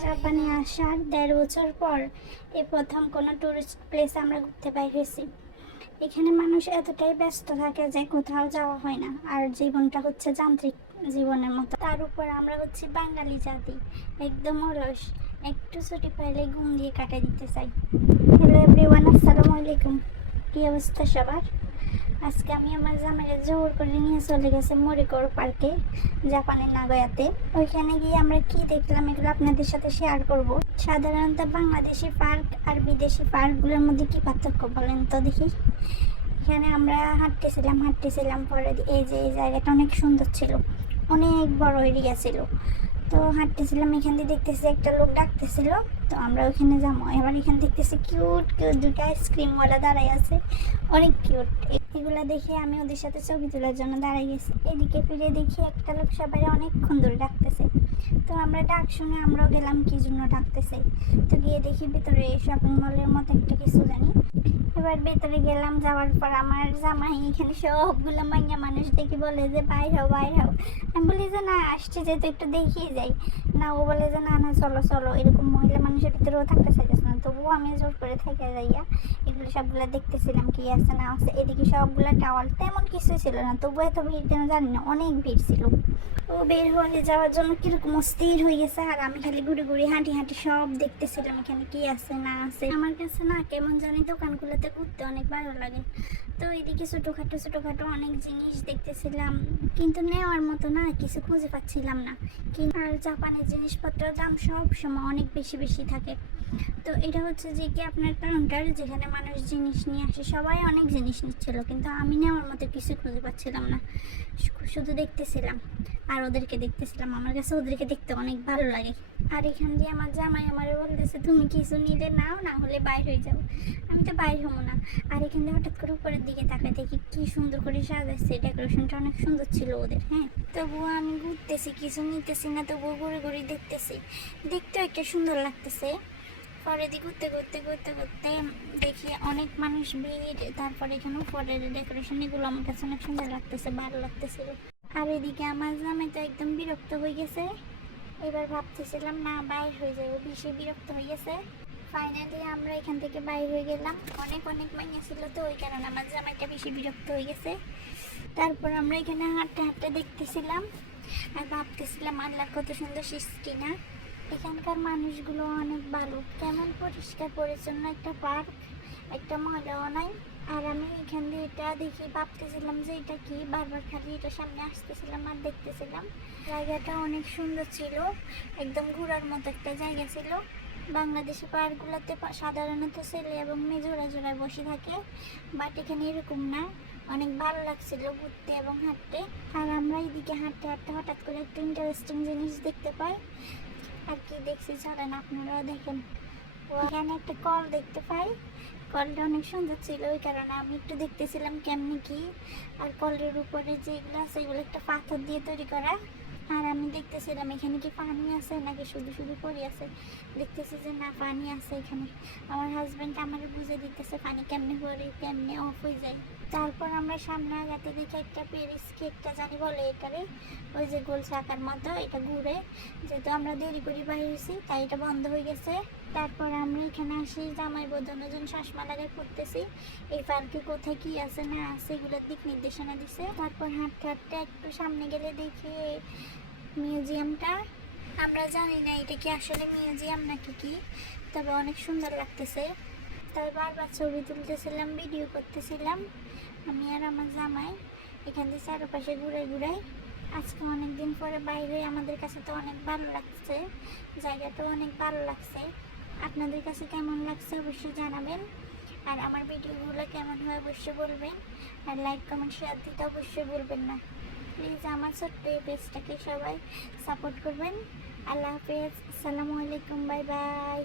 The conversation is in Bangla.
জাপানে আসার ১.৫ বছর পর এই প্রথম কোনো টুরিস্ট প্লেস আমরা ঘুরতে বাইর হয়েছি। এখানে মানুষ এতটাই ব্যস্ত থাকে যে কোথাও যাওয়া হয় না, আর জীবনটা হচ্ছে যান্ত্রিক জীবনের মতো। তার উপর আমরা হচ্ছি বাঙালি জাতি, একদম অলস, একটু ছুটি পাইলে ঘুম দিয়ে কাটিয়ে দিতে চাই। হ্যালো এভরিওয়ান, আসসালামু আলাইকুম। কী অবস্থা সবার? আজকে আমি আমার জামাইয়ের জোর করে নিয়ে চলে গেছে মরিকোর পার্কে, জাপানের নাগোয়াতে। ওইখানে গিয়ে আমরা কি দেখলাম এগুলো আপনাদের সাথে শেয়ার করব। সাধারণত বাংলাদেশি পার্ক আর বিদেশি পার্কগুলোর মধ্যে কি পার্থক্য বলেন তো দেখি। এখানে আমরা হাঁটতেছিলাম পরে এই যে এই জায়গাটা অনেক সুন্দর ছিল, অনেক বড় এরিয়া ছিল। তো হাঁটতেছিলাম, এখান দিয়ে দেখতেছি একটা লোক ডাকতেছিল, তো আমরা ওখানে যাবো। এবার এখানে দেখতেছি কিউট কিউট দুটো আইসক্রিমওয়ালা দাঁড়াই আছে, অনেক কিউট। এগুলা দেখে আমি ওদের সাথে ছবি তোলার জন্য দাঁড়াই গেছি। এদিকে ফিরে দেখি একটা লোক সবাই অনেকক্ষণ ধরে ডাকতেছে। তো আমরা ডাক শুনে আমরাও গেলাম কি জন্য ডাকতেছে। তো গিয়ে দেখি ভিতরে শপিং মলের মতো একটা কিছু জানি। এবার ভেতরে গেলাম, যাওয়ার পর আমার জামাই এখানে সবগুলো মাইয়া মানুষ দেখি বলে যে বাইর হও বাইর হও। আমি বলি যে না, আসছি যেহেতু একটু দেখিয়ে যাই। না, ও বলে যে না না চলো চলো। এরকম মহিলা মানুষের ভিতরেও থাকতে চাইতেছে না, তবুও আমি জোর করে থেকে যাইয়া এগুলো সবগুলো দেখতেছিলাম কি আছে না আছে। এদিকে সবগুলো টাওয়াল, তেমন কিছুই ছিল না, তবুও এত ভিড় কেন জানি না, অনেক ভিড় ছিল। ও বের হয়ে যাওয়ার জন্য কিরকম অস্থির হয়ে গেছে, আর আমি খালি ঘুরে ঘুরে হাঁটি হাঁটি সব দেখতেছিলাম এখানে কি আছে না আছে। আমার কাছে না কেমন জানি দোকানগুলোতে ঘুরতে অনেক ভালো লাগে। তো এদিকে ছোটোখাটো অনেক জিনিস দেখতেছিলাম, কিন্তু নেওয়ার মতো না কিছু খুঁজে পাচ্ছিলাম না। আর জাপানের জিনিসপত্রের দাম সব সময় অনেক বেশি বেশি থাকে। তো এটা হচ্ছে যে কি আপনার কাউন্টার, যেখানে মানুষ জিনিস নিয়ে আসে, সবাই অনেক জিনিস নিচ্ছিল, কিন্তু আমি নেওয়ার মতো কিছু খুঁজে পাচ্ছিলাম না। শুধু দেখতেছিলাম আর ওদেরকে দেখতেছিলাম। আমার কাছে ওদেরকে দেখতে অনেক ভালো লাগে। আর এখান দিয়ে আমার জামাই আমারে বলতেছে তুমি কিছু নিলে নাও, না হলে বাইর হয়ে যাবো। আমি তো বাইর হবো না। আর এখান দিয়ে হঠাৎ করে উপরের দিকে তাকাই দেখি কি সুন্দর করে সাজাচ্ছে, ডেকোরেশনটা অনেক সুন্দর ছিল ওদের। হ্যাঁ, তবুও আমি ঘুরতেছি, কিছু নিতেছি না, তবুও ঘুরে ঘুরে দেখতেছি। দেখতেও একটা সুন্দর লাগতেছে। পরে দিয়ে ঘুরতে দেখি অনেক মানুষ ভিড়। তারপরে এখানে উপরের ডেকোরেশন এগুলো আমার কাছে অনেক সুন্দর লাগতেছে, ভালো লাগতেছিল। আর এদিকে আমার জামাই তো একদম বিরক্ত হয়ে গেছে। এবার ভাবতেছিলাম না বাইর হয়ে যাবো, বেশি বিরক্ত হয়ে গেছে। ফাইনালি আমরা এখান থেকে বাইর হয়ে গেলাম। অনেক মাইয়া ছিল, তো ওই কারণে আমার জামাইটা বেশি বিরক্ত হয়ে গেছে। তারপর আমরা এখানে হাঁটতে দেখতেছিলাম আর ভাবতেছিলাম আল্লাহর কত সুন্দর সৃষ্টি না। এখানকার মানুষগুলো অনেক ভালো, কেমন পরিষ্কার পরিচ্ছন্ন একটা পার্ক, একটা ময়লাও নাই। আর আমি এখান দিয়ে এটা দেখি ভাবতেছিলাম যে এটা কি, বারবার খালি এটা সামনে আসতেছিলাম আর দেখতেছিলাম। জায়গাটা অনেক সুন্দর ছিল, একদম ঘোরার মতো একটা জায়গা ছিল। বাংলাদেশি পার্কগুলোতে সাধারণত ছেলে এবং মেয়ে জোড়ায় বসে থাকে, বাট এখানে এরকম না। অনেক ভালো লাগছিল ঘুরতে এবং হাঁটতে। আর আমরা এদিকে হাঁটতে হঠাৎ করে একটা ইন্টারেস্টিং জিনিস দেখতে পাই। আর কি দেখছি চলেন আপনারাও দেখেন। এখানে একটা কল দেখতে পাই, কলটা অনেক সুন্দর ছিল, ওই কারণে আমি একটু দেখতেছিলাম কেমনি কি। আর কলের উপরে যেগুলো আছে এগুলো একটা পাথর দিয়ে তৈরি করা। আর আমি দেখতেছিলাম এখানে কি পানি আছে নাকি শুধু পড়ে আছে। দেখতেছি যে না, পানি আছে এখানে। আমার হাজব্যান্ড আমার বুঝে দিতেছে পানি কেমনে পড়ে কেমনে অফ হয়ে যায়। তারপর আমরা সামনে আগাতে দেখি একটা পেরিস কেকটা জানি বলে এটারে, ওই যে গোল চাকার মতো, এটা ঘুরে। যেহেতু আমরা দেরি করে বাইরেছি তাই এটা বন্ধ হয়ে গেছে। তারপর আমরা এখানে আসি, জামাই বোধনজন চশমা লাগাই পড়তেছি এই পার্কে কোথায় কি আছে না আছে এগুলোর দিক নির্দেশনা দিছে। তারপর হাঁটতে একটু সামনে গেলে দেখি মিউজিয়ামটা। আমরা জানি না এটা কি আসলে মিউজিয়াম নাকি কি, তবে অনেক সুন্দর লাগতেছে। তাই বারবার ছবি তুলতেছিলাম, ভিডিও করতেছিলাম আমি আর আমার জামাই। এখান থেকে চারপাশে ঘুরাই। আজকে অনেক দিন পরে বাইরে, আমাদের কাছে তো অনেক ভালো লাগছে, জায়গাটাও অনেক ভালো লাগছে। আপনাদের কাছে কেমন লাগছে অবশ্যই জানাবেন। আর আমার ভিডিওগুলো কেমন হয় অবশ্যই বলবেন। আর লাইক কমেন্ট শেয়ার দিতে অবশ্যই বলবেন না। প্লিজ আমার ছোট্ট এই পেজটাকে সবাই সাপোর্ট করবেন। আল্লাহ হাফেজ, আসসালামু আলাইকুম, বাই বাই।